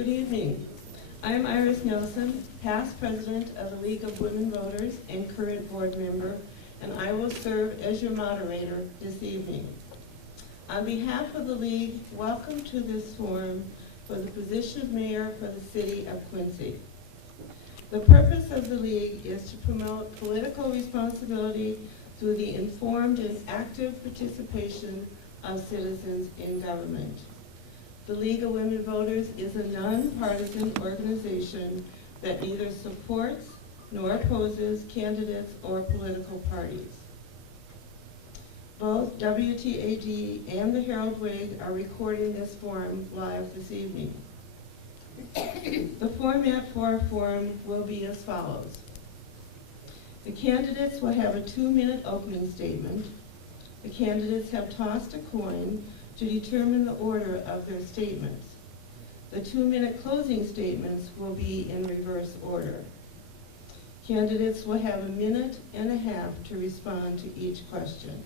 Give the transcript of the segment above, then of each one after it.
Good evening. I am Iris Nelson, past president of the League of Women Voters and current board member, and I will serve as your moderator this evening. On behalf of the League, welcome to this forum for the position of mayor for the city of Quincy. The purpose of the League is to promote political responsibility through the informed and active participation of citizens in government. The League of Women Voters is a nonpartisan organization that neither supports nor opposes candidates or political parties. Both WTAD and the Herald Whig are recording this forum live this evening. The format for our forum will be as follows. The candidates will have a 2-minute opening statement. The candidates have tossed a coin to determine the order of their statements. The 2-minute closing statements will be in reverse order. Candidates will have 1.5 minutes to respond to each question.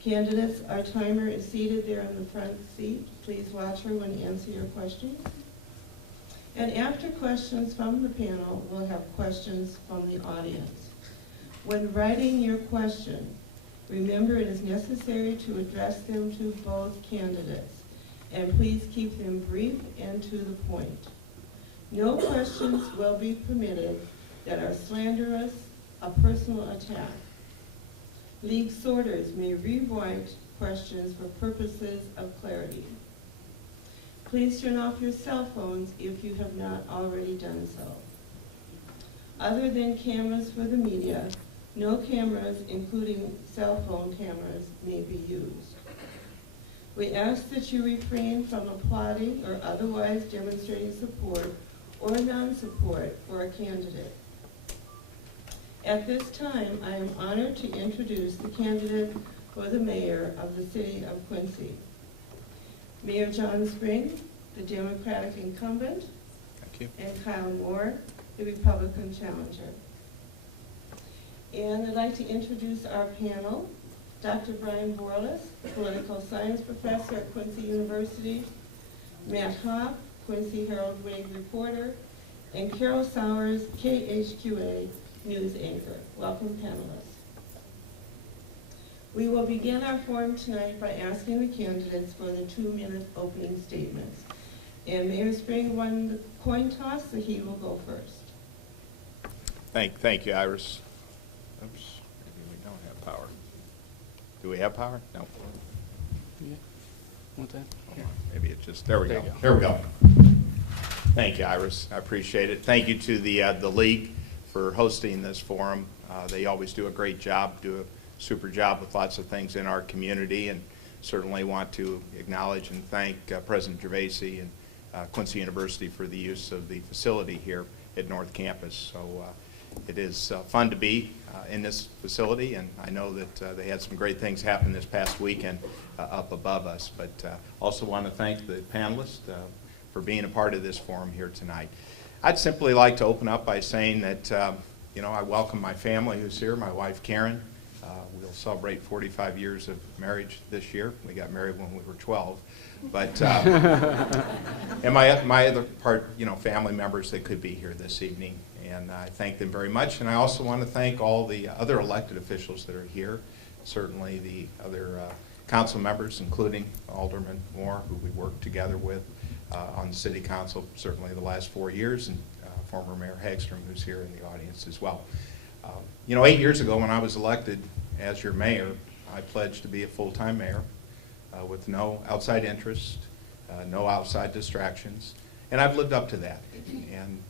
Candidates, our timer is seated there in the front seat. Please watch her when you answer your questions. And after questions from the panel, we'll have questions from the audience. When writing your question, remember, it is necessary to address them to both candidates, and please keep them brief and to the point. No questions will be permitted that are slanderous, a personal attack. League sorters may rewrite questions for purposes of clarity. Please turn off your cell phones if you have not already done so. Other than cameras for the media, no cameras, including cell phone cameras, may be used. We ask that you refrain from applauding or otherwise demonstrating support or non-support for a candidate. At this time, I am honored to introduce the candidate for the mayor of the city of Quincy. Mayor John Spring, the Democratic incumbent. Thank you. And Kyle Moore, the Republican challenger. And I'd like to introduce our panel. Dr. Brian Borles, political science professor at Quincy University, Matt Hopp, Quincy Herald Whig reporter, and Carol Sowers, KHQA news anchor. Welcome, panelists. We will begin our forum tonight by asking the candidates for the 2-minute opening statements. And Mayor Spring won the coin toss, so he will go first. Thank you, Iris. Oops, maybe we don't have power. Do we have power? No. Yeah. Want that? Hold on. Maybe it's just, there we There go. you go. There we go. Thank you, Iris. I appreciate it. Thank you to the League for hosting this forum. They always do a great job, do a super job with lots of things in our community, and certainly want to acknowledge and thank President Gervaisi and Quincy University for the use of the facility here at North Campus. So it is fun to be in this facility, and I know that they had some great things happen this past weekend up above us, but also want to thank the panelists for being a part of this forum here tonight. I'd simply like to open up by saying that I welcome my family who's here, my wife Karen. We'll celebrate 45 years of marriage this year. We got married when we were 12. But and my other family members that could be here this evening, and I thank them very much. And I also want to thank all the other elected officials that are here, certainly the other council members, including Alderman Moore, who we worked together with on the city council certainly the last 4 years, and former Mayor Hagstrom, who's here in the audience as well. 8 years ago when I was elected as your mayor, I pledged to be a full-time mayor with no outside interest, no outside distractions, and I've lived up to that. And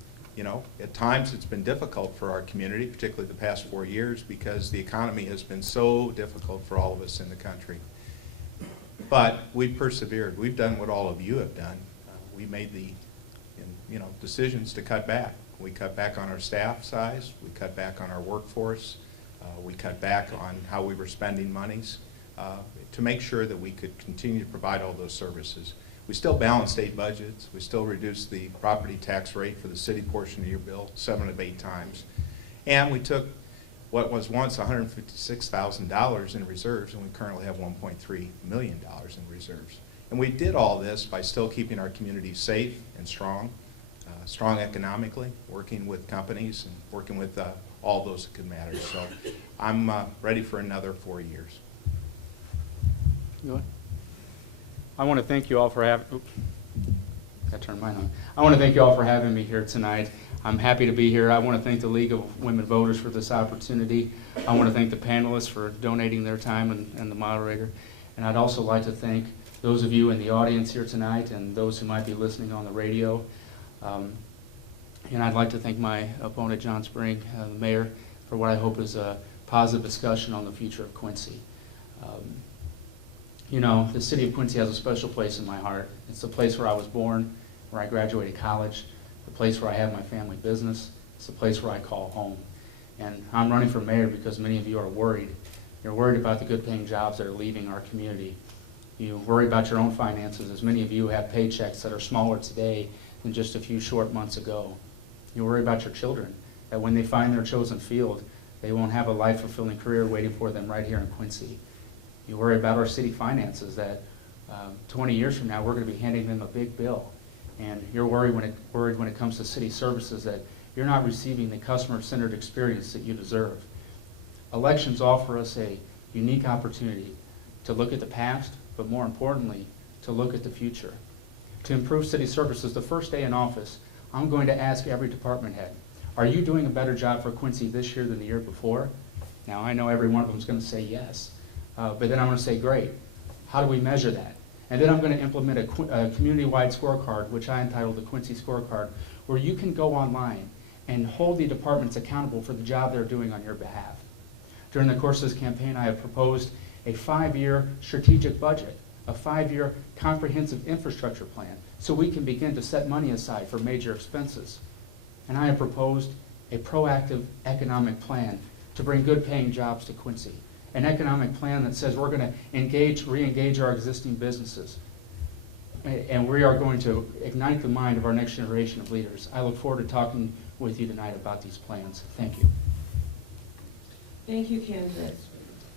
at times it's been difficult for our community, particularly the past 4 years, because the economy has been so difficult for all of us in the country. But we've persevered. We've done what all of you have done. We made the decisions to cut back. We cut back on our staff size. We cut back on our workforce. We cut back on how we were spending monies to make sure that we could continue to provide all those services. We still balance state budgets. We still reduce the property tax rate for the city portion of your bill 7 of 8 times. And we took what was once $156,000 in reserves, and we currently have $1.3 million in reserves. And we did all this by still keeping our community safe and strong, strong economically, working with companies and working with all those that could matter. So I'm ready for another 4 years. Go ahead. I want to thank you all for having. I turned mine on. I want to thank you all for having me here tonight. I'm happy to be here. I want to thank the League of Women Voters for this opportunity. I want to thank the panelists for donating their time and the moderator. And I'd also like to thank those of you in the audience here tonight and those who might be listening on the radio. And I'd like to thank my opponent, John Spring, the mayor, for what I hope is a positive discussion on the future of Quincy. You know, the city of Quincy has a special place in my heart. It's the place where I was born, where I graduated college, the place where I have my family business. It's the place where I call home. And I'm running for mayor because many of you are worried. You're worried about the good paying jobs that are leaving our community. You worry about your own finances, as many of you have paychecks that are smaller today than just a few short months ago. You worry about your children, that when they find their chosen field, they won't have a life-fulfilling career waiting for them right here in Quincy. You worry about our city finances, that 20 years from now, we're going to be handing them a big bill. And you're worried when it comes to city services that you're not receiving the customer-centered experience that you deserve. Elections offer us a unique opportunity to look at the past, but more importantly, to look at the future. To improve city services, the first day in office, I'm going to ask every department head, are you doing a better job for Quincy this year than the year before? Now, I know every one of them is going to say yes. But then I'm going to say, great, how do we measure that? And then I'm going to implement a community-wide scorecard, which I entitled the Quincy Scorecard, where you can go online and hold the departments accountable for the job they're doing on your behalf. During the course of this campaign, I have proposed a 5-year strategic budget, a 5-year comprehensive infrastructure plan, so we can begin to set money aside for major expenses. And I have proposed a proactive economic plan to bring good-paying jobs to Quincy. An economic plan that says we're going to re-engage our existing businesses. And we are going to ignite the mind of our next generation of leaders. I look forward to talking with you tonight about these plans. Thank you. Thank you, candidates.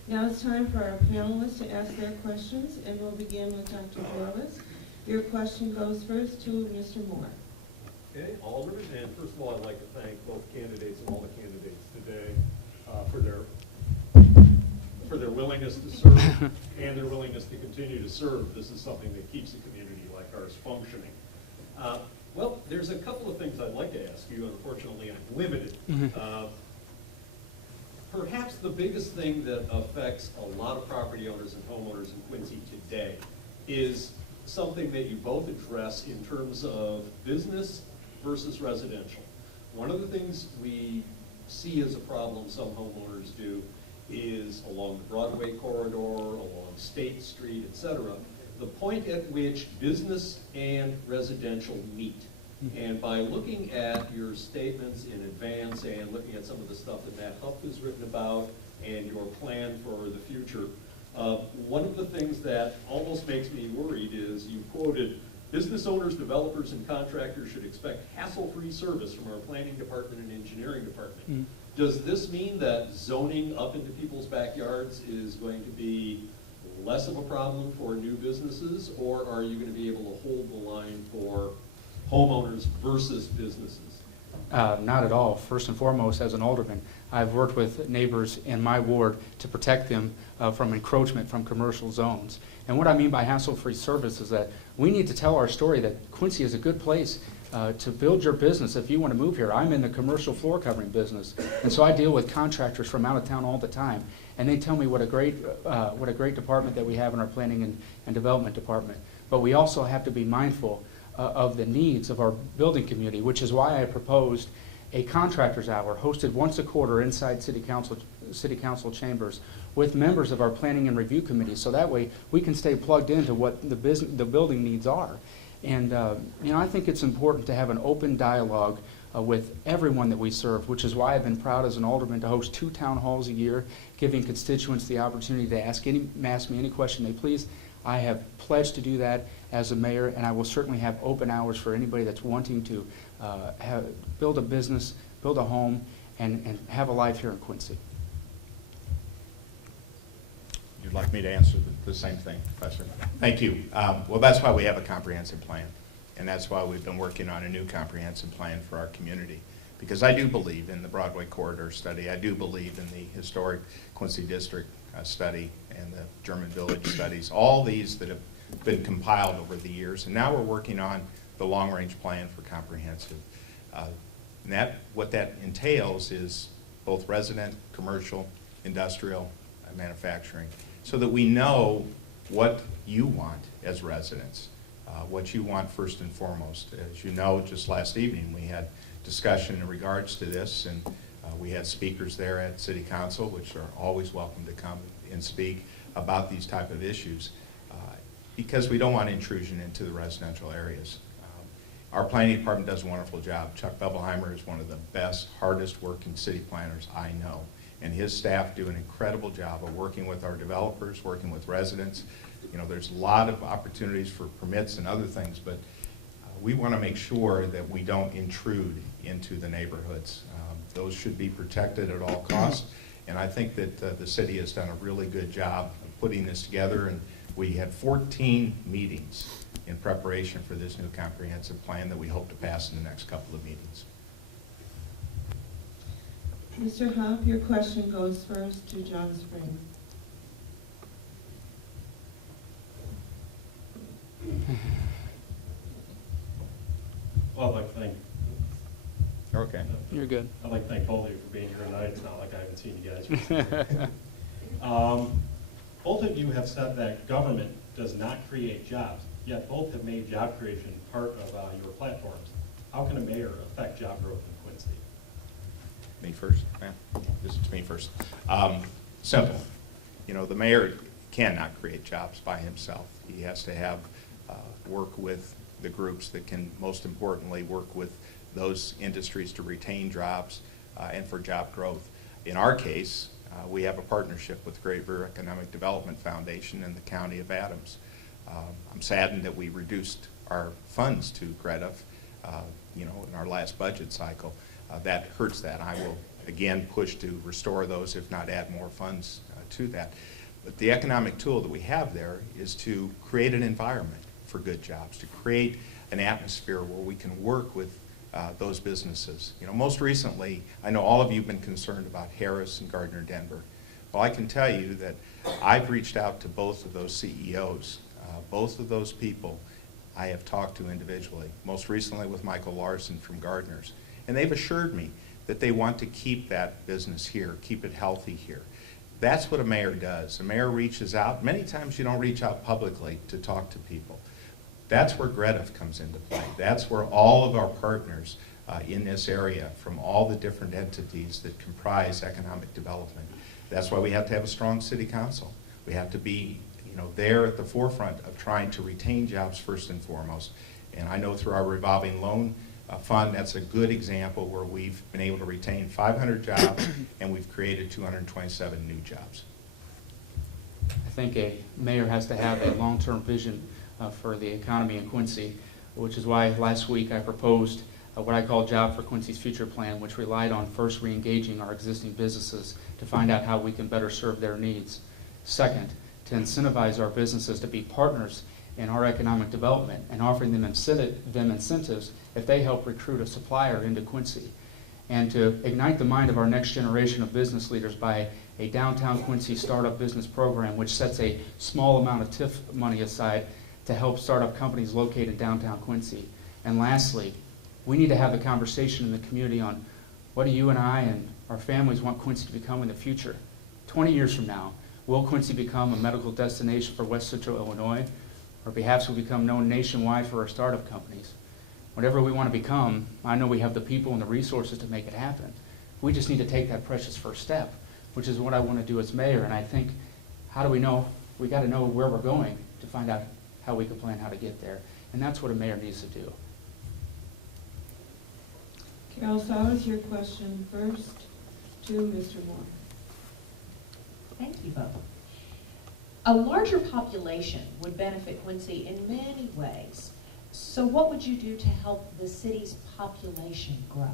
Now it's time for our panelists to ask their questions, and we'll begin with Dr. Jarvis. Your question goes first to Mr. Moore. Okay, Alderman, and first of all, I'd like to thank both candidates and all the candidates today for their willingness to serve and their willingness to continue to serve. This is something that keeps a community like ours functioning. Well, there's a couple of things I'd like to ask you. Unfortunately, I'm limited. Perhaps the biggest thing that affects a lot of property owners and homeowners in Quincy today is something that you both address in terms of business versus residential. One of the things we see as a problem some homeowners do is along the Broadway corridor, along State Street, etc., the point at which business and residential meet. And by looking at your statements in advance and looking at some of the stuff that Matt Huff has written about and your plan for the future, one of the things that almost makes me worried is you quoted, business owners, developers, and contractors should expect hassle-free service from our planning department and engineering department. Does this mean that zoning up into people's backyards is going to be less of a problem for new businesses, or are you going to be able to hold the line for homeowners versus businesses? Not at all. First and foremost, as an alderman, I've worked with neighbors in my ward to protect them from encroachment from commercial zones. And what I mean by hassle-free service is that we need to tell our story that Quincy is a good place to build your business if you want to move here. I'm in the commercial floor covering business, and so I deal with contractors from out of town all the time, and they tell me what a great department that we have in our planning and development department. But we also have to be mindful of the needs of our building community, which is why I proposed a contractors hour hosted once a quarter inside city council chambers with members of our planning and review committee, so that way we can stay plugged into what the building needs are. And you know, I think it's important to have an open dialogue with everyone that we serve, which is why I've been proud as an alderman to host 2 town halls a year, giving constituents the opportunity to ask me any question they please. I have pledged to do that as a mayor, and I will certainly have open hours for anybody that's wanting to build a business, build a home, and have a life here in Quincy. You you'd like me to answer the same thing, Professor? Thank you. Well, that's why we have a comprehensive plan, and that's why we've been working on a new comprehensive plan for our community. Because I do believe in the Broadway Corridor study. I do believe in the historic Quincy District study and the German Village studies, all these that have been compiled over the years. And now we're working on the long-range plan for comprehensive. And what that entails is both resident, commercial, industrial, and manufacturing, so that we know what you want as residents, what you want first and foremost. As you know, just last evening we had discussion in regards to this, and we had speakers there at City Council, which are always welcome to come and speak about these type of issues, because we don't want intrusion into the residential areas. Our planning department does a wonderful job. Chuck Bevelheimer is one of the best, hardest working city planners I know, and his staff do an incredible job of working with our developers, working with residents. You know, there's a lot of opportunities for permits and other things, but we want to make sure that we don't intrude into the neighborhoods. Those should be protected at all costs, and I think that the city has done a really good job of putting this together, and we had 14 meetings in preparation for this new comprehensive plan that we hope to pass in the next couple of meetings. Mr. Hopp, your question goes first to John Spring. Well, I'd like to thank, Okay. You're good. I'd like to thank both of you for being here tonight. It's not like I haven't seen you guys recently. Both of you have said that government does not create jobs, yet both have made job creation part of your platforms. How can a mayor affect job growth in Quincy? Me first, ma'am? This is me first. Simple. You know, the mayor cannot create jobs by himself. He has to have work with the groups that can, most importantly, work with those industries to retain jobs and for job growth. In our case, we have a partnership with Great River Economic Development Foundation in the County of Adams. I'm saddened that we reduced our funds to GREDF, you know, in our last budget cycle. That hurts that. I will again push to restore those, if not add more funds to that. But the economic tool that we have there is to create an environment for good jobs, to create an atmosphere where we can work with those businesses. You know, most recently, I know all of you have been concerned about Harris and Gardner Denver. Well, I can tell you that I've reached out to both of those CEOs. Both of those people I have talked to individually, most recently with Michael Larson from Gardner's. And they've assured me that they want to keep that business here, keep it healthy here. That's what a mayor does. A mayor reaches out. Many times you don't reach out publicly to talk to people. That's where GREDF comes into play. That's where all of our partners in this area, from all the different entities that comprise economic development. That's why we have to have a strong city council. We have to be, you know, there at the forefront of trying to retain jobs first and foremost. And I know through our revolving loan fund, that's a good example where we've been able to retain 500 jobs and we've created 227 new jobs. I think a mayor has to have a long-term vision for the economy in Quincy, which is why last week I proposed what I call Job for Quincy's Future Plan, which relied on first re-engaging our existing businesses to find out how we can better serve their needs. Second, to incentivize our businesses to be partners in our economic development and offering them incentives if they help recruit a supplier into Quincy. And to ignite the mind of our next generation of business leaders by a downtown Quincy startup business program, which sets a small amount of TIF money aside to help startup companies located in downtown Quincy. And lastly, we need to have the conversation in the community on what do you and I and our families want Quincy to become in the future. 20 years from now, will Quincy become a medical destination for West Central Illinois? Or perhaps we'll become known nationwide for our startup companies. Whatever we want to become, I know we have the people and the resources to make it happen. We just need to take that precious first step, which is what I want to do as mayor. And I think, how do we know? We got to know where we're going to find out how we can plan how to get there. And that's what a mayor needs to do. Carol Sowers, your question first to Mr. Moore. Thank you both. A larger population would benefit Quincy in many ways. So what would you do to help the city's population grow?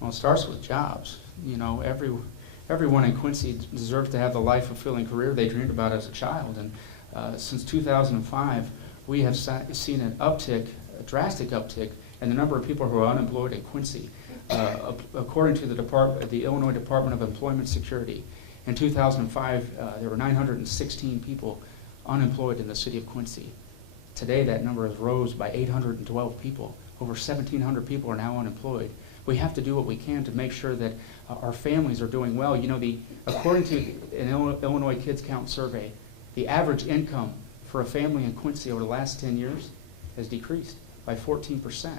Well, it starts with jobs. You know, everyone in Quincy deserves to have the life-fulfilling career they dreamed about as a child. And since 2005, we have seen an uptick, a drastic uptick, in the number of people who are unemployed in Quincy. According to the Illinois Department of Employment Security, in 2005, there were 916 people unemployed in the city of Quincy. Today, that number has rose by 812 people. Over 1,700 people are now unemployed. We have to do what we can to make sure that our families are doing well. You know, according to an Illinois Kids Count survey, the average income for a family in Quincy over the last 10 years has decreased by 14%.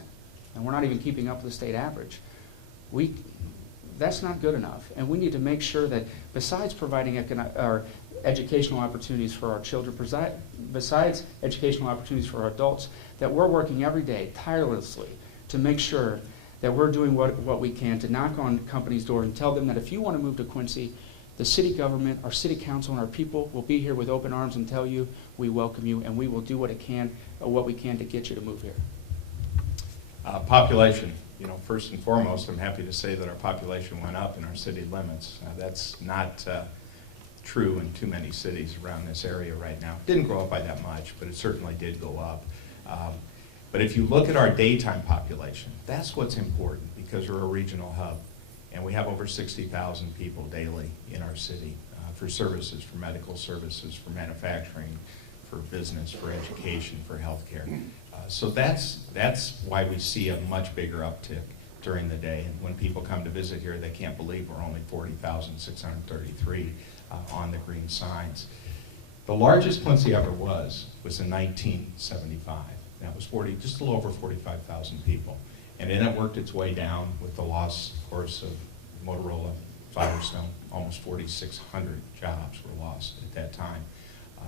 And we're not even keeping up with the state average. That's not good enough. And we need to make sure that besides providing educational opportunities for our children, besides educational opportunities for our adults, that we're working every day tirelessly to make sure that we're doing what we can to knock on companies' doors and tell them that if you want to move to Quincy, the city government, our city council, and our people will be here with open arms and tell you we welcome you, and we will do what we can to get you to move here. Population. You know, first and foremost, I'm happy to say that our population went up in our city limits. That's not true in too many cities around this area right now. It didn't grow up by that much, but it certainly did go up. But if you look at our daytime population, that's what's important because we're a regional hub. And we have over 60,000 people daily in our city for services, for medical services, for manufacturing, for business, for education, for healthcare. So that's why we see a much bigger uptick during the day. And when people come to visit here, they can't believe we're only 40,633 on the green signs. The largest Quincy ever was in 1975. That was just a little over 45,000 people. And then it worked its way down with the loss, of course, of Motorola, Firestone. Almost 4,600 jobs were lost at that time.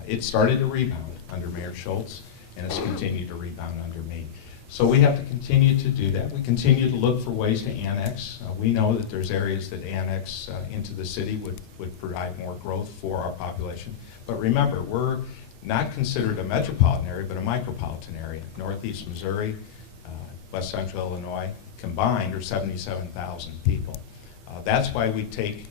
It started to rebound under Mayor Schultz, and it's continued to rebound under me. So we have to continue to do that. We continue to look for ways to annex. We know that there's areas that annex into the city would provide more growth for our population. But remember, we're not considered a metropolitan area, but a micropolitan area. Northeast Missouri, West Central Illinois, combined are 77,000 people. That's why we take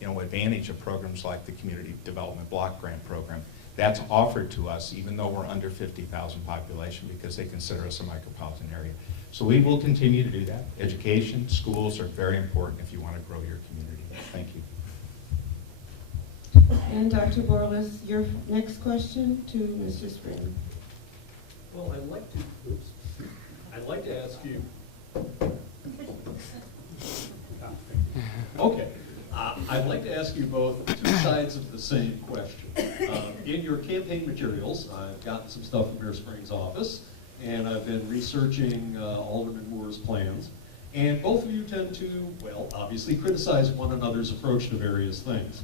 advantage of programs like the Community Development Block Grant Program. That's offered to us even though we're under 50,000 population because they consider us a micropolitan area. So we will continue to do that. Education, schools are very important if you want to grow your community. Thank you. And Dr. Borles, your next question to Mr. Spring. Well, I'd like to ask you. Okay. I'd like to ask you both two sides of the same question. In your campaign materials, I've gotten some stuff from Mayor Spring's office, and I've been researching Alderman Moore's plans. And both of you tend to, well, obviously criticize one another's approach to various things.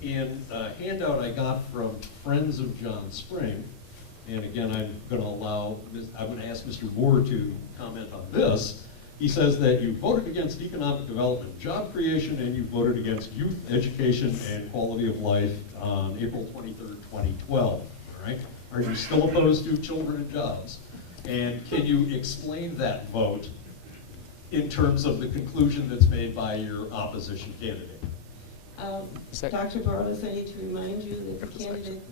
In a handout I got from Friends of John Spring, and again, I'm going to ask Mr. Moore to comment on this. He says that you voted against economic development, job creation, and you voted against youth education and quality of life on April 23rd, 2012. All right? Are you still opposed to children and jobs? And can you explain that vote in terms of the conclusion that's made by your opposition candidate? Dr. Borles, I need to remind you that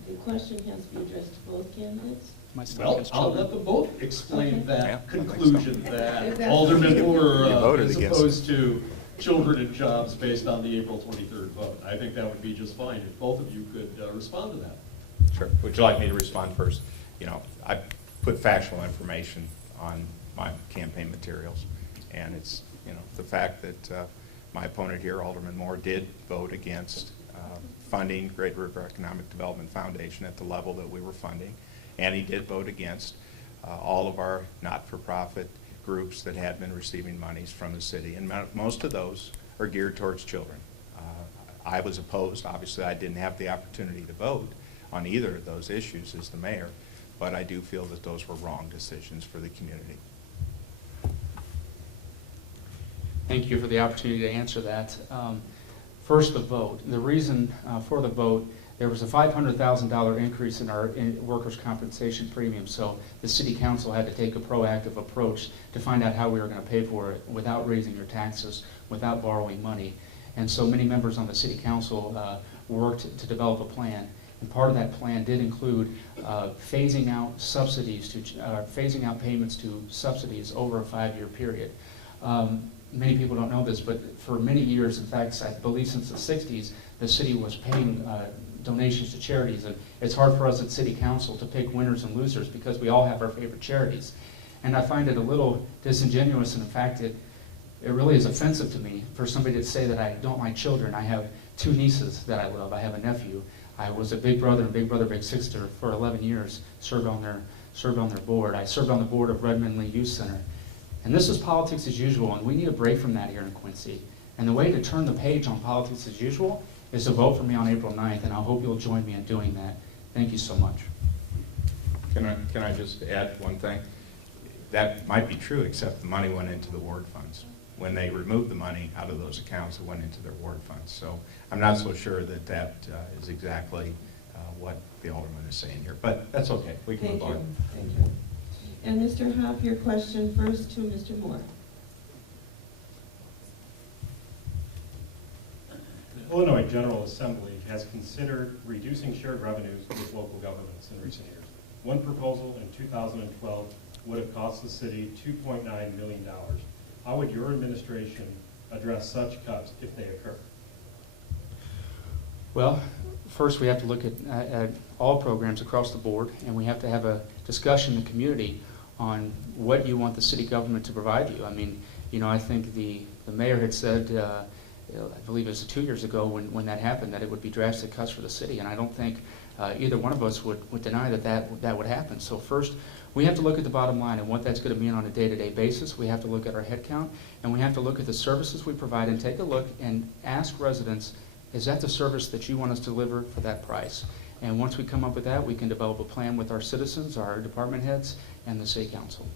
the question has to be addressed to both candidates. Well, I'll let them both explain Okay. that conclusion If that that's Alderman Moore voted is against opposed to children and jobs based on the April 23rd vote. I think that would be just fine if both of you could respond to that. Sure. Would you like me to respond first? You know, I put factual information on my campaign materials, and it's, the fact that my opponent here, Alderman Moore, did vote against funding Great River Economic Development Foundation at the level that we were funding. And he did vote against all of our not-for-profit groups that had been receiving monies from the city. And most of those are geared towards children. I was opposed. Obviously, I didn't have the opportunity to vote on either of those issues as the mayor, but I do feel that those were wrong decisions for the community. Thank you for the opportunity to answer that. First, the vote. The reason for the vote, there was a $500,000 increase in our workers' compensation premium, so the city council had to take a proactive approach to find out how we were going to pay for it without raising your taxes, without borrowing money. And so many members on the city council worked to develop a plan. And part of that plan did include phasing out subsidies phasing out payments to subsidies over a 5-year period. Many people don't know this, but for many years, in fact, I believe since the 60s, the city was paying donations to charities. And it's hard for us at city council to pick winners and losers because we all have our favorite charities. And I find it a little disingenuous, and in fact, it really is offensive to me for somebody to say that I don't like children. I have 2 nieces that I love. I have a nephew. I was a big brother and big brother, big sister for 11 years, served on their board. I served on the board of Redmond Lee Youth Center. And this is politics as usual, and we need a break from that here in Quincy. And the way to turn the page on politics as usual is to vote for me on April 9th, and I hope you'll join me in doing that. Thank you so much. Can I just add one thing? That might be true, except the money went into the ward funds. When they removed the money out of those accounts, it went into their ward funds. So I'm not so sure that that is exactly what the alderman is saying here. But that's okay. We can move on. Thank you. And Mr. Hoff, your question first to Mr. Moore. The Illinois General Assembly has considered reducing shared revenues with local governments in recent years. One proposal in 2012 would have cost the city $2.9 million. How would your administration address such cuts if they occur? Well, first we have to look at all programs across the board, and we have to have a discussion in the community on what you want the city government to provide you. I mean, you know, I think the mayor had said, I believe it was 2 years ago when that happened, that it would be drastic cuts for the city, and I don't think either one of us would deny that would happen. So first, we have to look at the bottom line and what that's going to mean on a day-to-day basis. We have to look at our head count, and we have to look at the services we provide and take a look and ask residents, is that the service that you want us to deliver for that price? And once we come up with that, we can develop a plan with our citizens, our department heads, and the city council.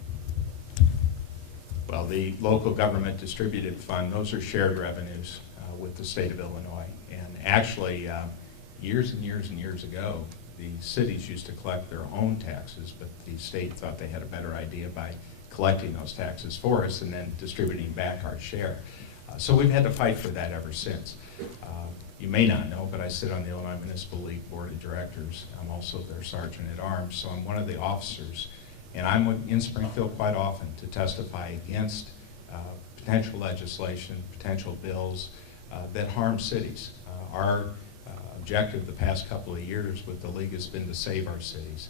Well, the local government distributed fund, those are shared revenues with the state of Illinois. And actually, years and years and years ago, the cities used to collect their own taxes, but the state thought they had a better idea by collecting those taxes for us and then distributing back our share. So we've had to fight for that ever since. You may not know, but I sit on the Illinois Municipal League Board of Directors. I'm also their Sergeant at Arms, so I'm one of the officers. And I'm in Springfield quite often to testify against potential legislation, potential bills that harm cities. Our objective the past couple of years with the league has been to save our cities,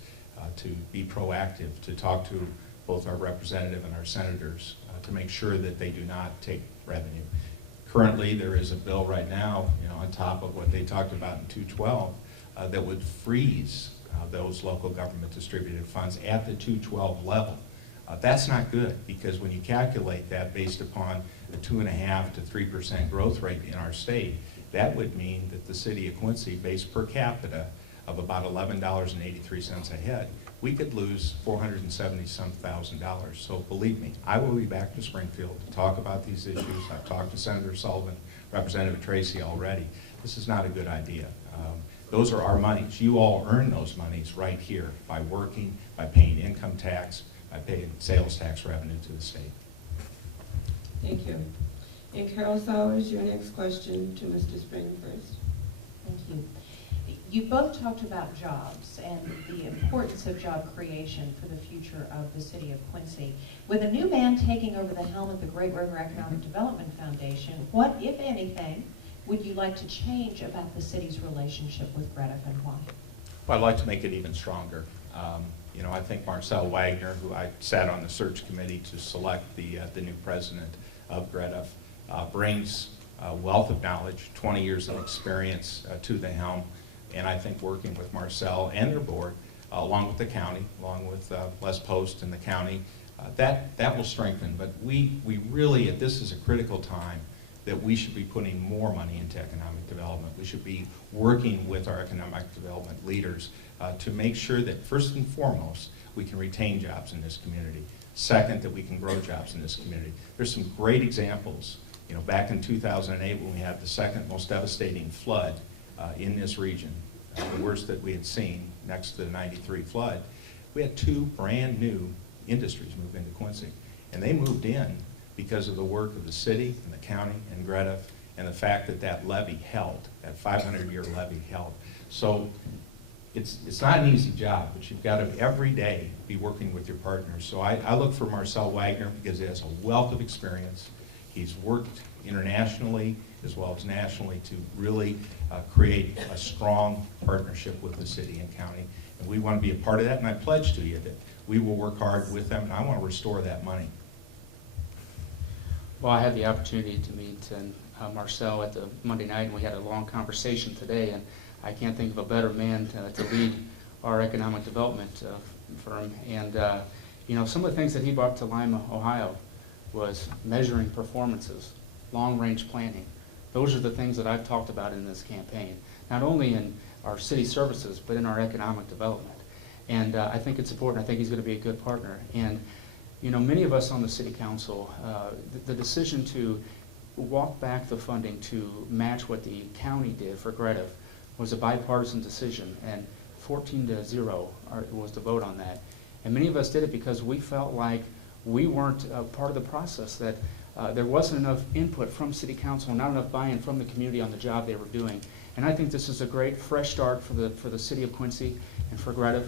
to be proactive, to talk to both our representative and our senators to make sure that they do not take revenue. Currently, there is a bill right now, you know, on top of what they talked about in 212, that would freeze those local government distributed funds at the 212 level. That's not good, because when you calculate that based upon a 2.5% to 3% growth rate in our state, that would mean that the city of Quincy, based per capita of about $11.83 a head, we could lose $470-some thousand. So believe me, I will be back to Springfield to talk about these issues. I've talked to Senator Sullivan, Representative Tracy already. This is not a good idea. Those are our monies. You all earn those monies right here by working, by paying income tax, by paying sales tax revenue to the state. Thank you. And Carol Sowers, your next question to Mr. Springhurst. Thank you. You both talked about jobs and the importance of job creation for the future of the city of Quincy. With a new man taking over the helm of the Great River Economic Development Foundation, what, if anything, would you like to change about the city's relationship with Greta, and why? Well, I'd like to make it even stronger. You know, I think Marcel Wagner, who I sat on the search committee to select the new president of Greta, brings a wealth of knowledge, 20 years of experience to the helm. And I think working with Marcel and their board, along with the county, along with Les Post and the county, that will strengthen. But we really, this is a critical time that we should be putting more money into economic development. We should be working with our economic development leaders to make sure that first and foremost, we can retain jobs in this community. Second, that we can grow jobs in this community. There's some great examples. You know, back in 2008 when we had the second most devastating flood in this region, the worst that we had seen next to the '93 flood, we had 2 brand new industries move into Quincy. And they moved in because of the work of the city and the county and Greta and the fact that that levy held, that 500-year levy held. So it's not an easy job, but you've got to every day be working with your partners. So I look for Marcel Wagner because he has a wealth of experience. He's worked internationally as well as nationally to really create a strong partnership with the city and county. And we want to be a part of that, and I pledge to you that we will work hard with them, and I want to restore that money. Well, I had the opportunity to meet Marcel at the Monday night, and we had a long conversation today, and I can't think of a better man to lead our economic development firm. And you know, some of the things that he brought to Lima, Ohio, was measuring performances, long-range planning. Those are the things that I've talked about in this campaign, not only in our city services, but in our economic development. And I think it's important. I think he's going to be a good partner. And you know, many of us on the city council, the decision to walk back the funding to match what the county did for Greta was a bipartisan decision, and 14-0 was the vote on that. And many of us did it because we felt like we weren't part of the process, that there wasn't enough input from city council, not enough buy-in from the community on the job they were doing. And I think this is a great fresh start for the city of Quincy and for Greta.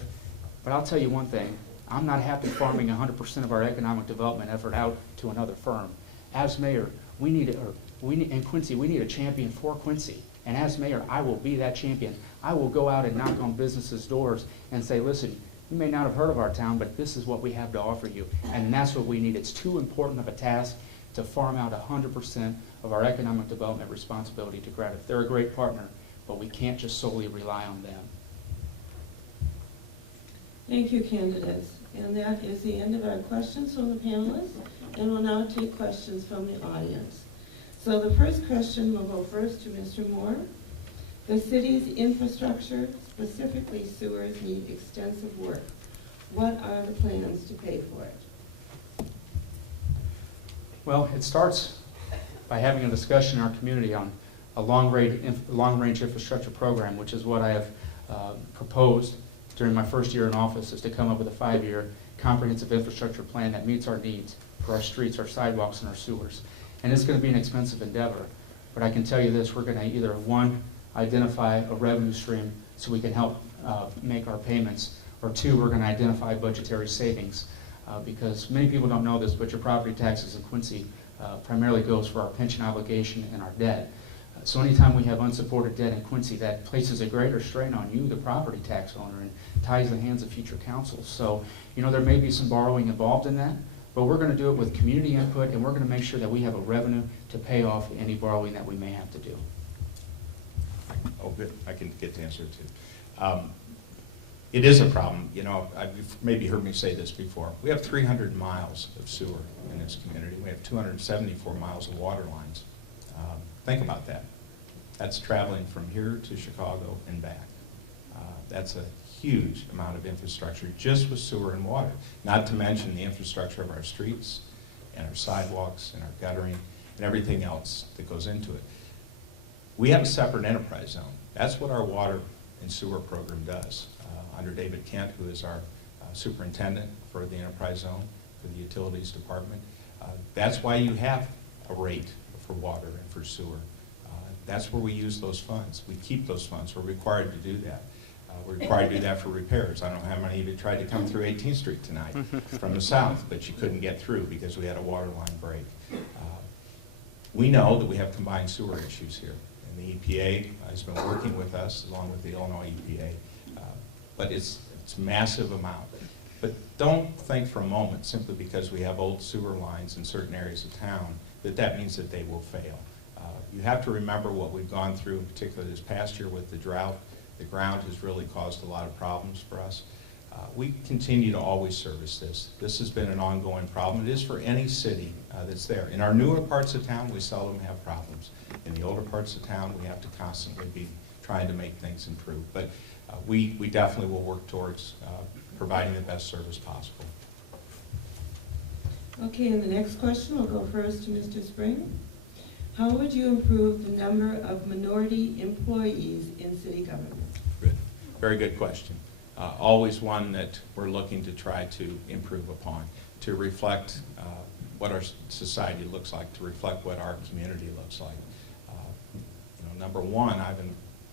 But I'll tell you one thing, I'm not happy farming 100% of our economic development effort out to another firm. As mayor, in Quincy, we need a champion for Quincy. And as mayor, I will be that champion. I will go out and knock on businesses' doors and say, listen, you may not have heard of our town, but this is what we have to offer you. And that's what we need. It's too important of a task to farm out 100% of our economic development responsibility to Greta. They're a great partner, but we can't just solely rely on them. Thank you, candidates. And that is the end of our questions from the panelists. And we'll now take questions from the audience. So the first question will go first to Mr. Moore. The city's infrastructure, specifically sewers, need extensive work. What are the plans to pay for it? Well, it starts by having a discussion in our community on a long-range infrastructure program, which is what I have proposed during my first year in office, is to come up with a 5-year comprehensive infrastructure plan that meets our needs for our streets, our sidewalks, and our sewers. And it's going to be an expensive endeavor, but I can tell you this, we're going to either, one, identify a revenue stream so we can help make our payments, or two, we're going to identify budgetary savings, because many people don't know this, but your property taxes in Quincy primarily goes for our pension obligation and our debt. So anytime we have unsupported debt in Quincy, that places a greater strain on you, the property tax owner, and ties the hands of future councils. So, you know, there may be some borrowing involved in that, but we're going to do it with community input, and we're going to make sure that we have a revenue to pay off any borrowing that we may have to do. Oh, good. I can get to answer it too. It is a problem. You know, you've maybe heard me say this before. We have 300 miles of sewer in this community. We have 274 miles of water lines. Think about that. That's traveling from here to Chicago and back. That's a huge amount of infrastructure just with sewer and water, not to mention the infrastructure of our streets and our sidewalks and our guttering and everything else that goes into it. We have a separate enterprise zone. That's what our water and sewer program does. Under David Kent, who is our superintendent for the enterprise zone, for the utilities department, that's why you have a rate for water and for sewer. That's where we use those funds. We keep those funds. We're required to do that. We're required to do that for repairs. I don't know how many of you tried to come through 18th Street tonight from the south, but you couldn't get through because we had a water line break. We know that we have combined sewer issues here, and the EPA has been working with us along with the Illinois EPA, but it's massive amount. But don't think for a moment, simply because we have old sewer lines in certain areas of town, that means that they will fail. You have to remember what we've gone through, in particular this past year with the drought. The ground has really caused a lot of problems for us. We continue to always service this. This has been an ongoing problem. It is for any city that's there. In our newer parts of town, we seldom have problems. In the older parts of town, we have to constantly be trying to make things improve. But we definitely will work towards providing the best service possible. Okay, and the next question will go first to Mr. Spring. How would you improve the number of minority employees in city government? Good. Very good question. Always one that we're looking to try to improve upon, to reflect what our society looks like, to reflect what our community looks like. Number one,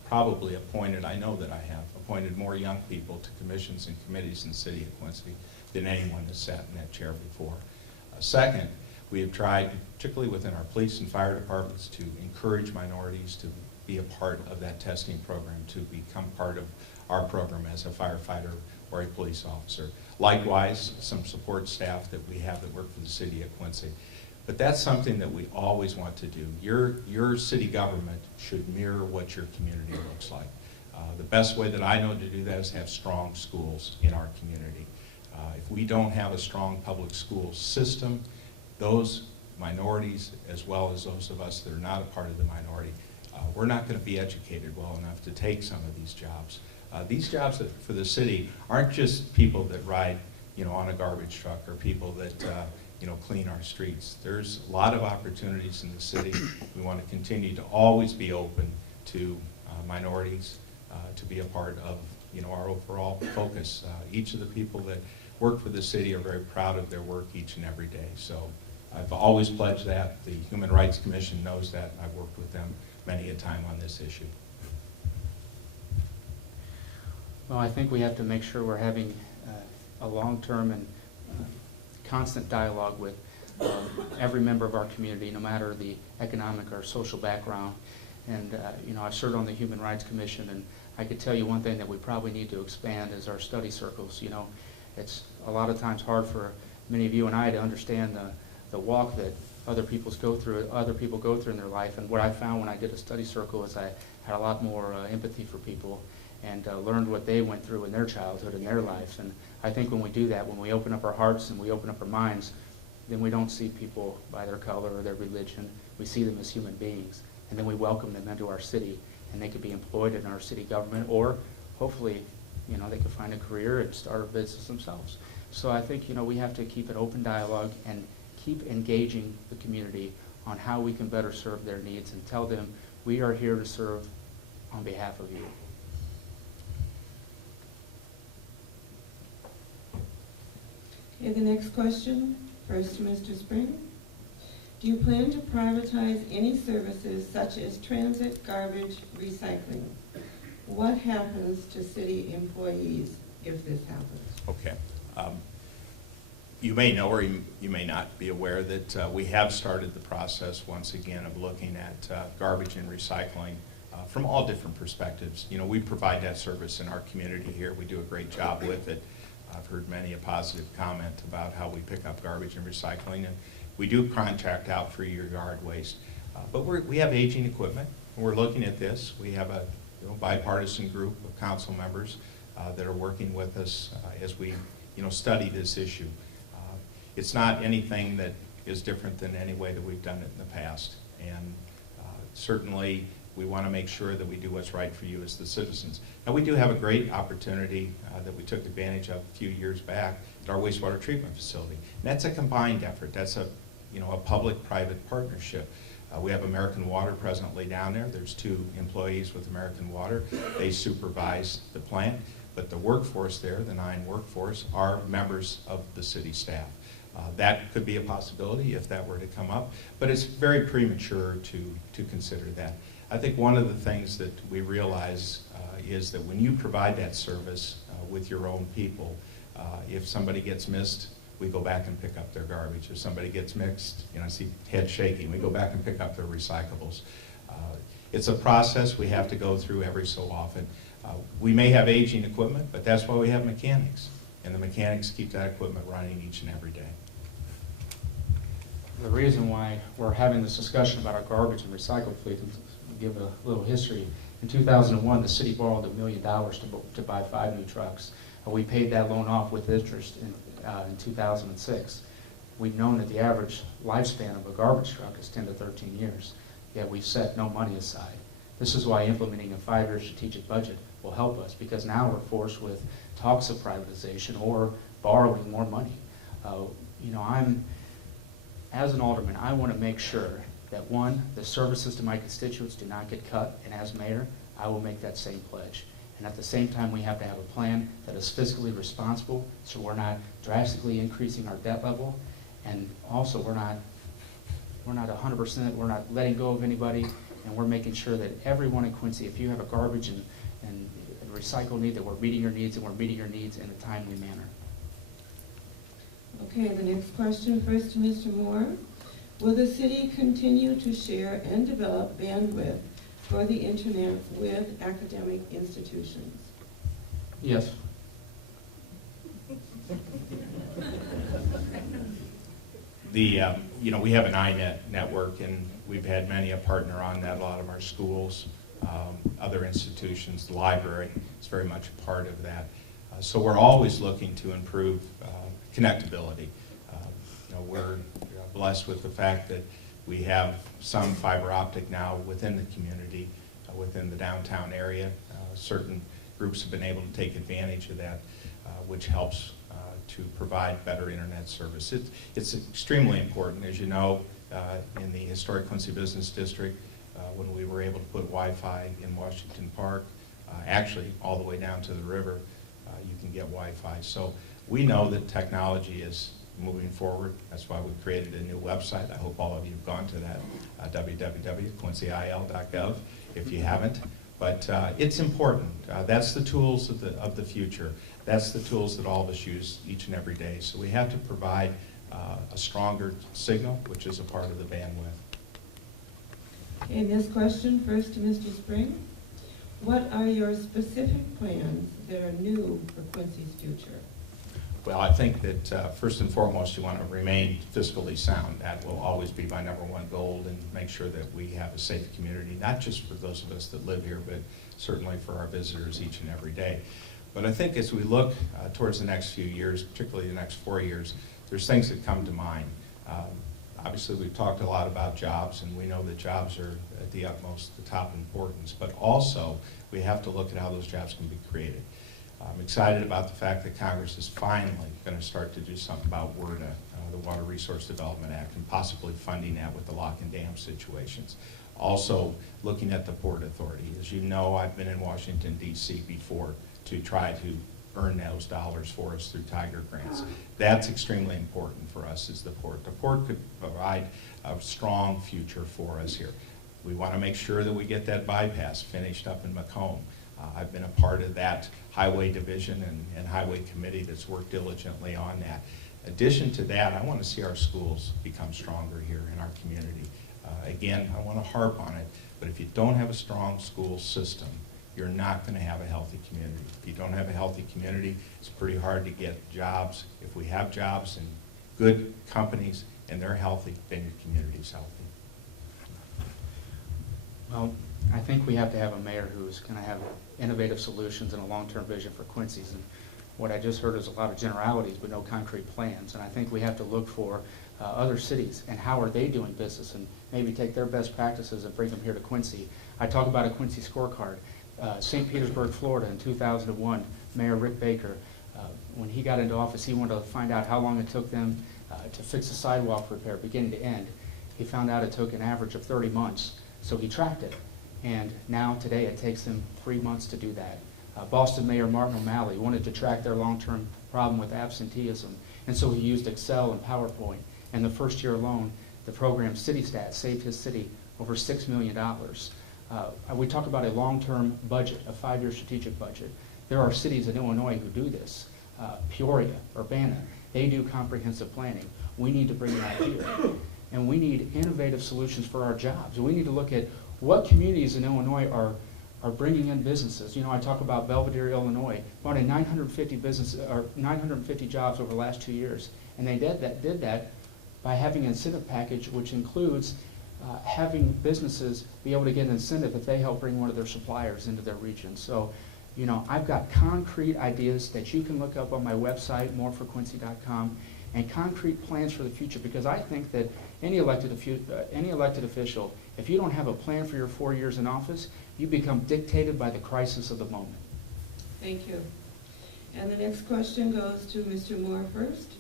probably appointed, I know that I have, appointed more young people to commissions and committees in the city of Quincy than anyone has sat in that chair before. Second, we have tried, particularly within our police and fire departments, to encourage minorities to be a part of that testing program, to become part of our program as a firefighter or a police officer. Likewise, some support staff that we have that work for the city of Quincy. But that's something that we always want to do. Your city government should mirror what your community looks like. The best way that I know to do that is have strong schools in our community. If we don't have a strong public school system, those minorities, as well as those of us that are not a part of the minority, we're not going to be educated well enough to take some of these jobs. These jobs for the city aren't just people that ride, on a garbage truck or people that, clean our streets. There's a lot of opportunities in the city. We want to continue to always be open to minorities to be a part of, our overall focus. Each of the people that work for the city are very proud of their work each and every day. So I've always pledged that. The Human Rights Commission knows that. I've worked with them many a time on this issue. Well, I think we have to make sure we're having a long-term and constant dialogue with every member of our community, no matter the economic or social background. And I've served on the Human Rights Commission, and I could tell you one thing that we probably need to expand is our study circles. It's a lot of times hard for many of you and I to understand the walk that other people go through in their life. And what I found when I did a study circle is I had a lot more empathy for people and learned what they went through in their childhood and their life. And I think when we do that, when we open up our hearts and we open up our minds, then we don't see people by their color or their religion. We see them as human beings. And then we welcome them into our city, and they could be employed in our city government, or hopefully, they could find a career and start a business themselves. So I think, we have to keep an open dialogue and keep engaging the community on how we can better serve their needs and tell them we are here to serve on behalf of you. Okay, the next question, first to Mr. Spring. Do you plan to privatize any services such as transit, garbage, recycling? What happens to city employees if this happens? Okay. You may know or you may not be aware that we have started the process once again of looking at garbage and recycling from all different perspectives. We provide that service in our community here. We do a great job with it. I've heard many a positive comment about how we pick up garbage and recycling, and we do contract out for your yard waste. But we have aging equipment, and we're looking at this. We have a bipartisan group of council members that are working with us as we study this issue. It's not anything that is different than any way that we've done it in the past, and certainly we want to make sure that we do what's right for you as the citizens. Now, we do have a great opportunity that we took advantage of a few years back at our wastewater treatment facility. And that's a combined effort. That's a public-private partnership. We have American Water presently down there. There's 2 employees with American Water. They supervise the plant. But the workforce there, the 9 workforce, are members of the city staff. That could be a possibility if that were to come up. But it's very premature to consider that. I think one of the things that we realize is that when you provide that service with your own people, if somebody gets missed, we go back and pick up their garbage. If somebody gets mixed, I see head shaking, we go back and pick up their recyclables. It's a process we have to go through every so often. We may have aging equipment, but that's why we have mechanics. And the mechanics keep that equipment running each and every day. The reason why we're having this discussion about our garbage and recycle fleet, and to give a little history, in 2001, the city borrowed $1 million to buy 5 new trucks. We paid that loan off with interest in 2006. We've known that the average lifespan of a garbage truck is 10 to 13 years, yet we've set no money aside. This is why implementing a 5-year strategic budget will help us, because now we're forced with talks of privatization or borrowing more money. As an alderman, I want to make sure that, 1, the services to my constituents do not get cut, and as mayor, I will make that same pledge. And at the same time, we have to have a plan that is fiscally responsible, so we're not drastically increasing our debt level, and also we're not 100%, we're not letting go of anybody, and we're making sure that everyone in Quincy, if you have a garbage and recycle need, that we're meeting your needs, and we're meeting your needs in a timely manner. Okay, the next question first to Mr. Moore. Will the city continue to share and develop bandwidth for the internet with academic institutions? Yes. We have an iNet network, and we've had many a partner on that. A lot of our schools, other institutions, the library is very much a part of that. So we're always looking to improve connectability. We're blessed with the fact that we have some fiber optic now within the community, within the downtown area. Certain groups have been able to take advantage of that, which helps to provide better internet service. It's extremely important, as you know, in the historic Quincy Business District, when we were able to put Wi-Fi in Washington Park, actually all the way down to the river, you can get Wi-Fi. So we know that technology is moving forward. That's why we created a new website. I hope all of you have gone to that, www.quincyil.gov, if you haven't. But it's important. That's the tools of the future. That's the tools that all of us use each and every day. So we have to provide a stronger signal, which is a part of the bandwidth. Okay, this question first to Mr. Spring. What are your specific plans that are new for Quincy's future? Well, I think that first and foremost, you want to remain fiscally sound. That will always be my #1 goal, and make sure that we have a safe community, not just for those of us that live here, but certainly for our visitors each and every day. But I think as we look towards the next few years, particularly the next 4 years, there's things that come to mind. Obviously, we've talked a lot about jobs, and we know that jobs are at the top importance, but also we have to look at how those jobs can be created. I'm excited about the fact that Congress is finally going to start to do something about WRDA, the Water Resource Development Act, and possibly funding that with the lock and dam situations. Also, looking at the Port Authority. As you know, I've been in Washington, D.C. before to try to earn those dollars for us through Tiger grants. That's extremely important for us, is the port. The port could provide a strong future for us here. We want to make sure that we get that bypass finished up in Macomb. I've been a part of that highway division and highway committee that's worked diligently on that. In addition to that, I want to see our schools become stronger here in our community. Again, I want to harp on it, but if you don't have a strong school system, you're not going to have a healthy community. If you don't have a healthy community, it's pretty hard to get jobs. If we have jobs and good companies and they're healthy, then your community's healthy. Well, I think we have to have a mayor who's going to have innovative solutions and a long-term vision for Quincy's. And what I just heard is a lot of generalities, but no concrete plans. And I think we have to look for other cities and how are they doing business, and maybe take their best practices and bring them here to Quincy. I talk about a Quincy scorecard. St. Petersburg, Florida, in 2001, Mayor Rick Baker, when he got into office, he wanted to find out how long it took them to fix a sidewalk repair, beginning to end. He found out it took an average of 30 months, so he tracked it. And now, today, it takes them 3 months to do that. Boston Mayor Martin O'Malley wanted to track their long-term problem with absenteeism, and so he used Excel and PowerPoint. And the first year alone, the program CityStat saved his city over $6 million. We talk about a long-term budget, a 5-year strategic budget. There are cities in Illinois who do this. Peoria, Urbana, they do comprehensive planning. We need to bring that here. And we need innovative solutions for our jobs. We need to look at what communities in Illinois are bringing in businesses. You know, I talk about Belvedere, Illinois, brought in 950 jobs over the last 2 years. And they did that by having an incentive package, which includes having businesses be able to get an incentive if they help bring one of their suppliers into their region. So, you know, I've got concrete ideas that you can look up on my website, moreforquincy.com, and concrete plans for the future, because I think that any elected official, if you don't have a plan for your 4 years in office, you become dictated by the crisis of the moment. Thank you. And the next question goes to Mr. Moore first.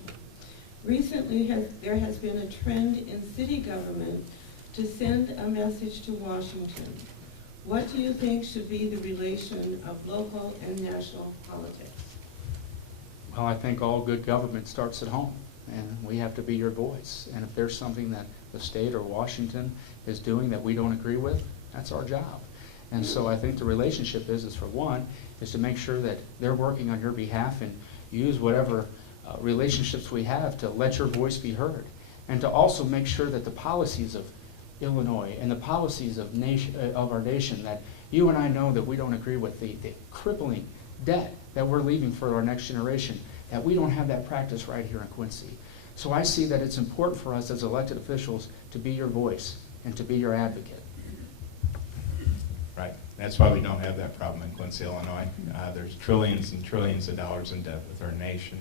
Recently, there has been a trend in city government to send a message to Washington. What do you think should be the relation of local and national politics? Well, I think all good government starts at home, and we have to be your voice. And if there's something that the state or Washington is doing that we don't agree with, That's our job. And so I think the relationship is for one, is to make sure that they're working on your behalf and use whatever relationships we have to let your voice be heard. And to also make sure that the policies of Illinois and the policies of our nation, that you and I know that we don't agree with, the crippling debt that we're leaving for our next generation, that we don't have that practice right here in Quincy. So I see that it's important for us as elected officials to be your voice and to be your advocate. Right. That's why we don't have that problem in Quincy, Illinois. There's trillions and trillions of dollars in debt with our nation.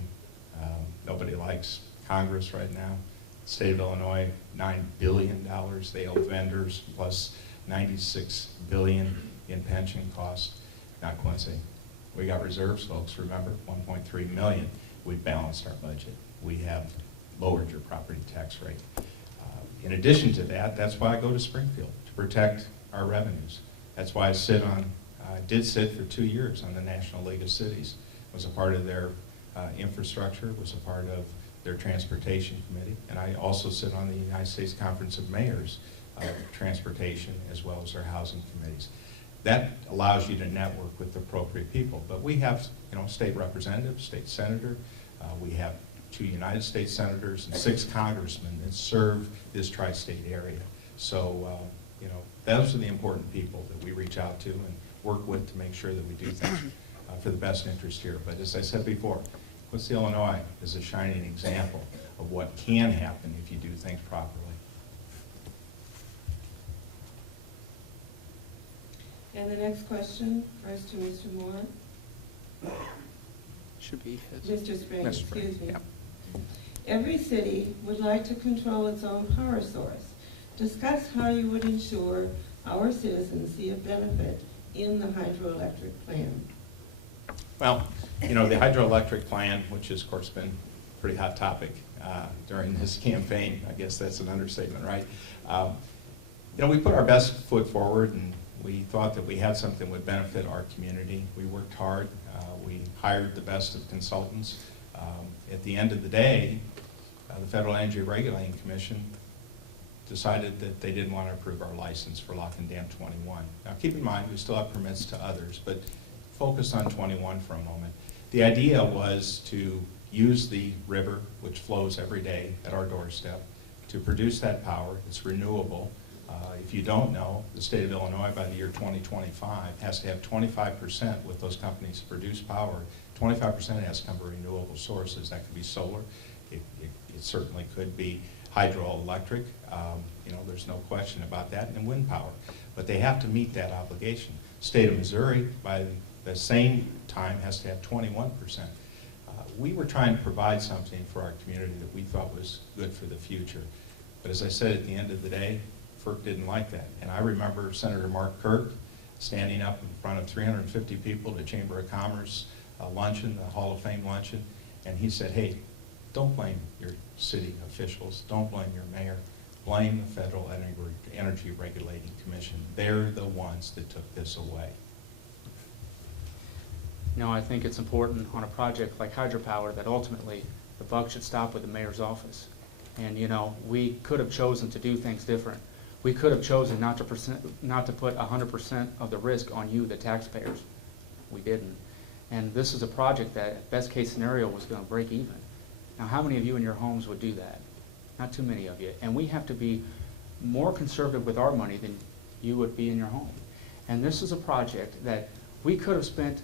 Nobody likes Congress right now. The state of Illinois, $9 billion they owe vendors, plus $96 billion in pension costs. Not Quincy. We got reserves, folks, remember? $1.3 million. We've balanced our budget. We have lowered your property tax rate. In addition to that, that's why I go to Springfield, to protect our revenues. That's why I did sit for 2 years on the National League of Cities, was a part of their infrastructure, was a part of their transportation committee, and I also sit on the United States Conference of Mayors, transportation, as well as their housing committees. That allows you to network with appropriate people. But we have, state representatives, state senator, we have 2 United States senators and 6 congressmen that serve this tri-state area. So, those are the important people that we reach out to and work with to make sure that we do things for the best interest here. But as I said before, Quincy, Illinois is a shining example of what can happen if you do things properly. And the next question goes to Mr. Moore. Should be Mr. Spring, Mr. Spring, excuse me. yeah. Every city would like to control its own power source. Discuss how you would ensure our citizens see a benefit in the hydroelectric plan. Well, the hydroelectric plan, which has, of course, been a pretty hot topic during this campaign, I guess that's an understatement, right? We put our best foot forward, and we thought that we had something that would benefit our community. We worked hard. We hired the best of consultants. At the end of the day, the Federal Energy Regulating Commission decided that they didn't want to approve our license for Lock and Dam 21. Now keep in mind, we still have permits to others, but focus on 21 for a moment. The idea was to use the river, which flows every day at our doorstep, to produce that power. It's renewable. If you don't know, the state of Illinois by the year 2025 has to have 25% with those companies to produce power. 25% has to come from renewable sources. That could be solar. It certainly could be hydroelectric. There's no question about that, and wind power. But they have to meet that obligation. State of Missouri, by the same time, has to have 21%. We were trying to provide something for our community that we thought was good for the future. But as I said, at the end of the day, FERC didn't like that. And I remember Senator Mark Kirk standing up in front of 350 people at Chamber of Commerce luncheon, the Hall of Fame luncheon, and he said, hey, don't blame your city officials, don't blame your mayor, blame the Federal Energy Regulating Commission. They're the ones that took this away. I think it's important on a project like hydropower that ultimately the buck should stop with the mayor's office. And we could have chosen to do things different. We could have chosen not to put 100% of the risk on you, the taxpayers. We didn't. And this is a project that, best case scenario, was going to break even. Now, how many of you in your homes would do that? Not too many of you. And we have to be more conservative with our money than you would be in your home. And this is a project that we could have spent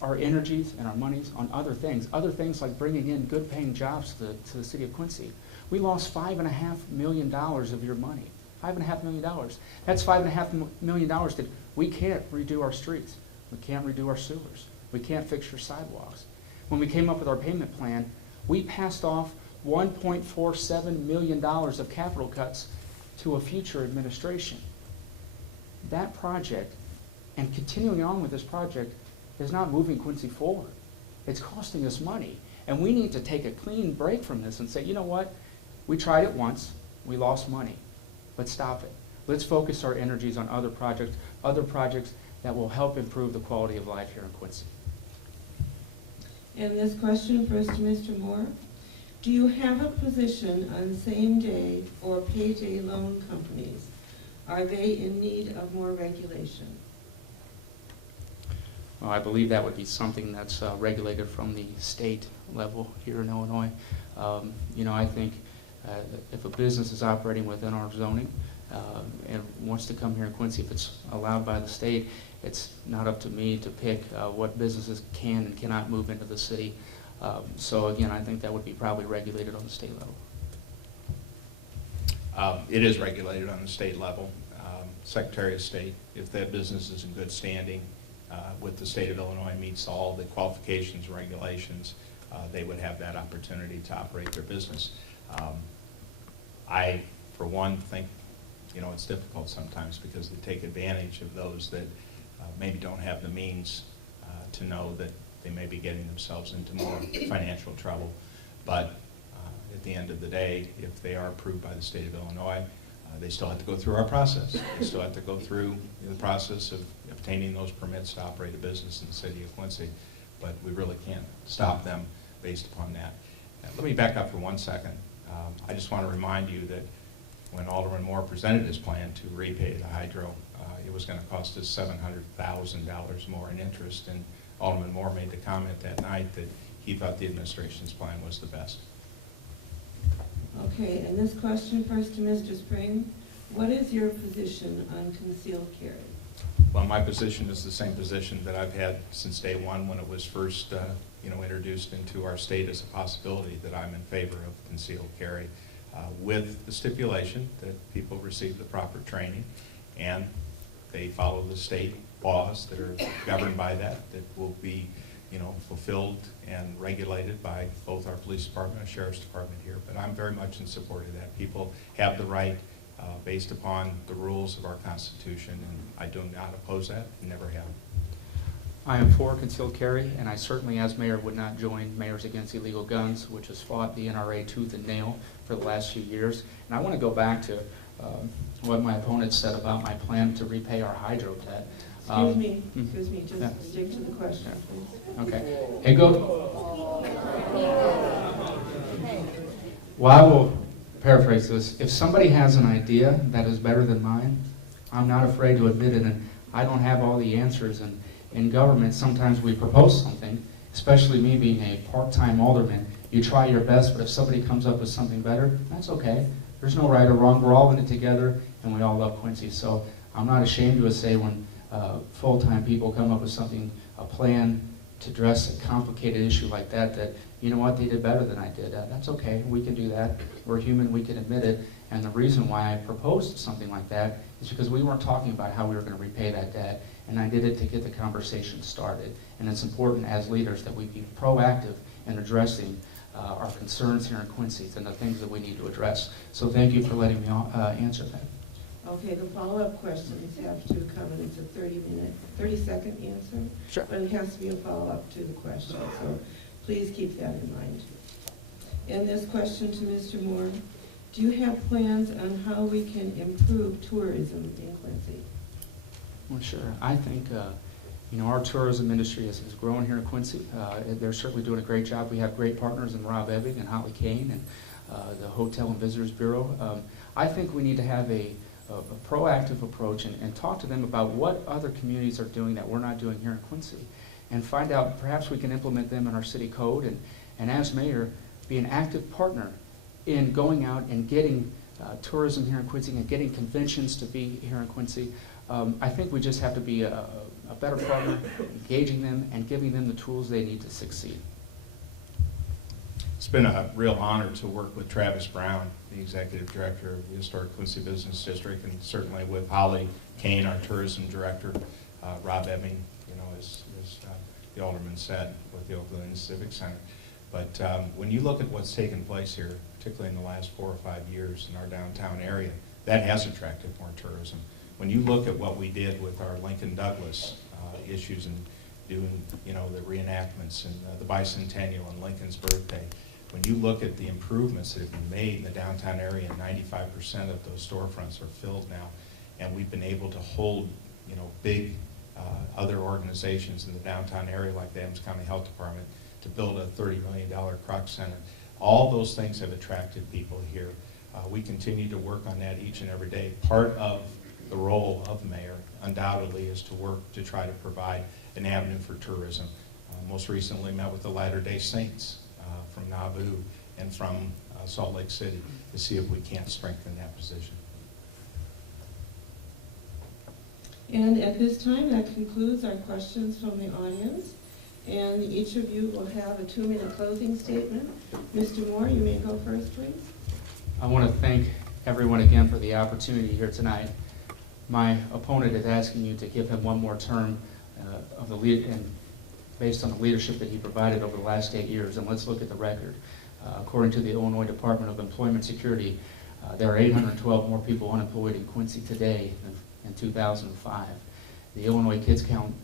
our energies and our monies on other things like bringing in good paying jobs to the city of Quincy. We lost $5.5 million of your money. $5.5 million. That's $5.5 million that we can't redo our streets. We can't redo our sewers. We can't fix your sidewalks. When we came up with our payment plan, we passed off $1.47 million of capital cuts to a future administration. That project, and continuing on with this project, is not moving Quincy forward. It's costing us money. And we need to take a clean break from this and say, you know what? We tried it once. We lost money. Let's stop it. Let's focus our energies on other projects that will help improve the quality of life here in Quincy. And this question first to Mr. Moore. Do you have a position on same-day or payday loan companies? Are they in need of more regulation? Well, I believe that would be something that's regulated from the state level here in Illinois. I think if a business is operating within our zoning and wants to come here in Quincy, if it's allowed by the state, it's not up to me to pick what businesses can and cannot move into the city. So again, I think that would be probably regulated on the state level. It is regulated on the state level. Secretary of State, if that business is in good standing with the state of Illinois, meets all the qualifications and regulations, they would have that opportunity to operate their business. I, for one, think it's difficult sometimes because they take advantage of those that maybe don't have the means to know that they may be getting themselves into more financial trouble. But at the end of the day, if they are approved by the state of Illinois, they still have to go through our process. They still have to go through the process of obtaining those permits to operate a business in the city of Quincy. But we really can't stop them based upon that. Let me back up for 1 second. I just want to remind you that when Alderman Moore presented his plan to repay the hydro, it was going to cost us $700,000 more in interest, and Alderman Moore made the comment that night that he thought the administration's plan was the best. Okay, and this question first to Mr. Spring. What is your position on concealed carry? Well, my position is the same position that I've had since day one when it was first introduced into our state as a possibility, that I'm in favor of concealed carry with the stipulation that people receive the proper training and they follow the state laws that are governed by that will be fulfilled and regulated by both our police department and sheriff's department here. But I'm very much in support of that. People have the right based upon the rules of our Constitution, and I do not oppose that and never have. I am for concealed carry, and I certainly, as mayor, would not join Mayors Against Illegal Guns, which has fought the NRA tooth and nail for the last few years. And I want to go back to what my opponent said about my plan to repay our hydro debt. Excuse me, just yeah. stick to the question, please. Okay. Hey, go. Well, I will paraphrase this. If somebody has an idea that is better than mine, I'm not afraid to admit it, and I don't have all the answers. And in government, sometimes we propose something, especially me being a part-time alderman. You try your best, but if somebody comes up with something better, that's okay. There's no right or wrong. We're all in it together, and we all love Quincy. So I'm not ashamed to say when full-time people come up with something, a plan to address a complicated issue like that, that, you know what, they did better than I did. That's okay. We can do that. We're human. We can admit it. And the reason why I proposed something like that is because we weren't talking about how we were going to repay that debt, and I did it to get the conversation started. And it's important as leaders that we be proactive in addressing our concerns here in Quincy and the things that we need to address. So thank you for letting me answer that. Okay, the follow-up questions have to come, and it's a 30-second answer. Sure. But it has to be a follow-up to the question, so please keep that in mind. And this question to Mr. Moore, do you have plans on how we can improve tourism in Quincy? Well, sure. I think, our tourism industry has grown here in Quincy. They're certainly doing a great job. We have great partners in Rob Ebbing and Holly Kane and the Hotel and Visitors Bureau. I think we need to have a proactive approach and talk to them about what other communities are doing that we're not doing here in Quincy, and find out perhaps we can implement them in our city code, and as mayor, be an active partner in going out and getting tourism here in Quincy and getting conventions to be here in Quincy. I think we just have to be a better partner, engaging them and giving them the tools they need to succeed. It's been a real honor to work with Travis Brown, the Executive Director of the Historic Quincy Business District, and certainly with Holly Kane, our Tourism Director, Rob Ebbing, as the Alderman said, with the Oakland Civic Center. But when you look at what's taken place here, particularly in the last 4 or 5 years in our downtown area, that has attracted more tourism. When you look at what we did with our Lincoln Douglas issues and doing, the reenactments and the bicentennial and Lincoln's birthday, when you look at the improvements that have been made in the downtown area, 95% of those storefronts are filled now, and we've been able to hold, big other organizations in the downtown area like the Adams County Health Department to build a $30 million Croc Center. All those things have attracted people here. We continue to work on that each and every day. Part of the role of mayor undoubtedly is to work to try to provide an avenue for tourism. Most recently met with the Latter-day Saints from Nauvoo and from Salt Lake City to see if we can't strengthen that position. And at this time, that concludes our questions from the audience. And each of you will have a 2-minute closing statement. Mr. Moore, you may go first, please. I want to thank everyone again for the opportunity here tonight. My opponent is asking you to give him one more term of the lead, and based on the leadership that he provided over the last 8 years. And let's look at the record. According to the Illinois Department of Employment Security, there are 812 more people unemployed in Quincy today than in 2005. The Illinois Kids Count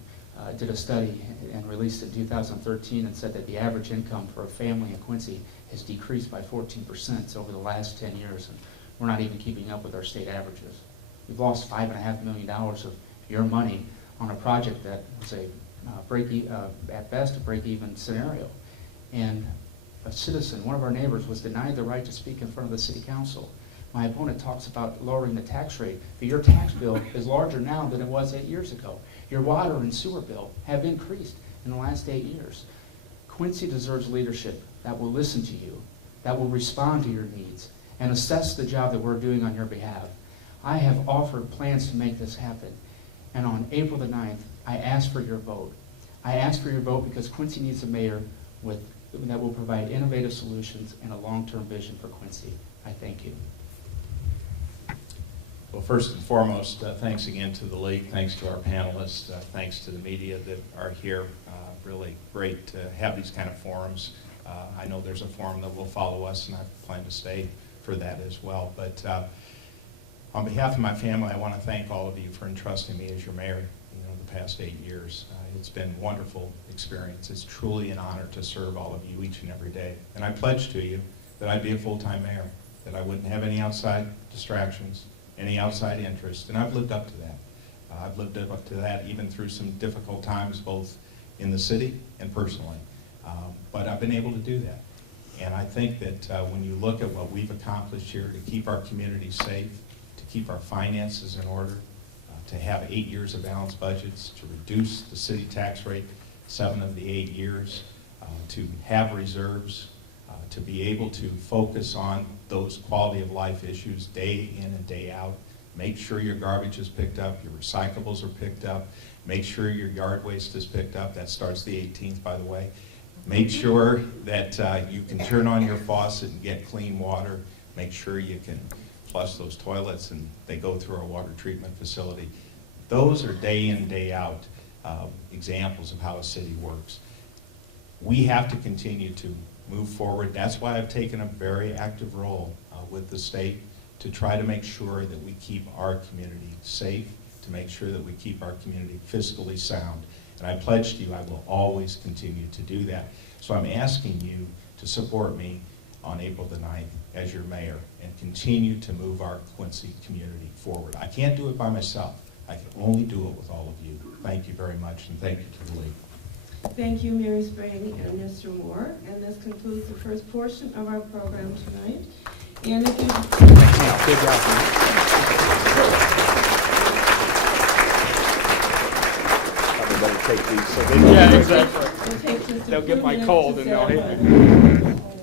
did a study and released in 2013 and said that the average income for a family in Quincy has decreased by 14% over the last 10 years, and we're not even keeping up with our state averages. We've lost $5.5 million of your money on a project that was at best a break-even scenario. And a citizen, one of our neighbors, was denied the right to speak in front of the city council. My opponent talks about lowering the tax rate, but your tax bill is larger now than it was 8 years ago. Your water and sewer bill have increased in the last 8 years. Quincy deserves leadership that will listen to you, that will respond to your needs, and assess the job that we're doing on your behalf. I have offered plans to make this happen, and on April the 9th, I ask for your vote. I ask for your vote because Quincy needs a mayor that will provide innovative solutions and a long-term vision for Quincy. I thank you. Well, first and foremost, thanks again to the league, thanks to our panelists, thanks to the media that are here. Really great to have these kind of forums. I know there's a forum that will follow us, and I plan to stay for that as well. But on behalf of my family, I want to thank all of you for entrusting me as your mayor the past 8 years. It's been a wonderful experience. It's truly an honor to serve all of you each and every day. And I pledge to you that I'd be a full-time mayor, that I wouldn't have any outside distractions, any outside interest, and I've lived up to that. I've lived up to that even through some difficult times, both in the city and personally. But I've been able to do that. And I think that when you look at what we've accomplished here to keep our community safe, to keep our finances in order, to have 8 years of balanced budgets, to reduce the city tax rate 7 of the 8 years, to have reserves, to be able to focus on those quality of life issues day in and day out. Make sure your garbage is picked up, your recyclables are picked up, make sure your yard waste is picked up. That starts the 18th, by the way. Make sure that you can turn on your faucet and get clean water. Make sure you can flush those toilets and they go through our water treatment facility. Those are day in, day out examples of how a city works. We have to continue to move forward. That's why I've taken a very active role with the state to try to make sure that we keep our community safe, to make sure that we keep our community fiscally sound. And I pledge to you I will always continue to do that. So I'm asking you to support me on April the 9th as your mayor and continue to move our Quincy community forward. I can't do it by myself. I can only do it with all of you. Thank you very much, and thank you to the league. Thank you, Mary Sprague and Mr. Moore. And this concludes the first portion of our program tonight. And if you... Good job. Probably better take these so they Yeah, exactly. We'll take just a They'll few get my minutes cold to and they'll set hit me. up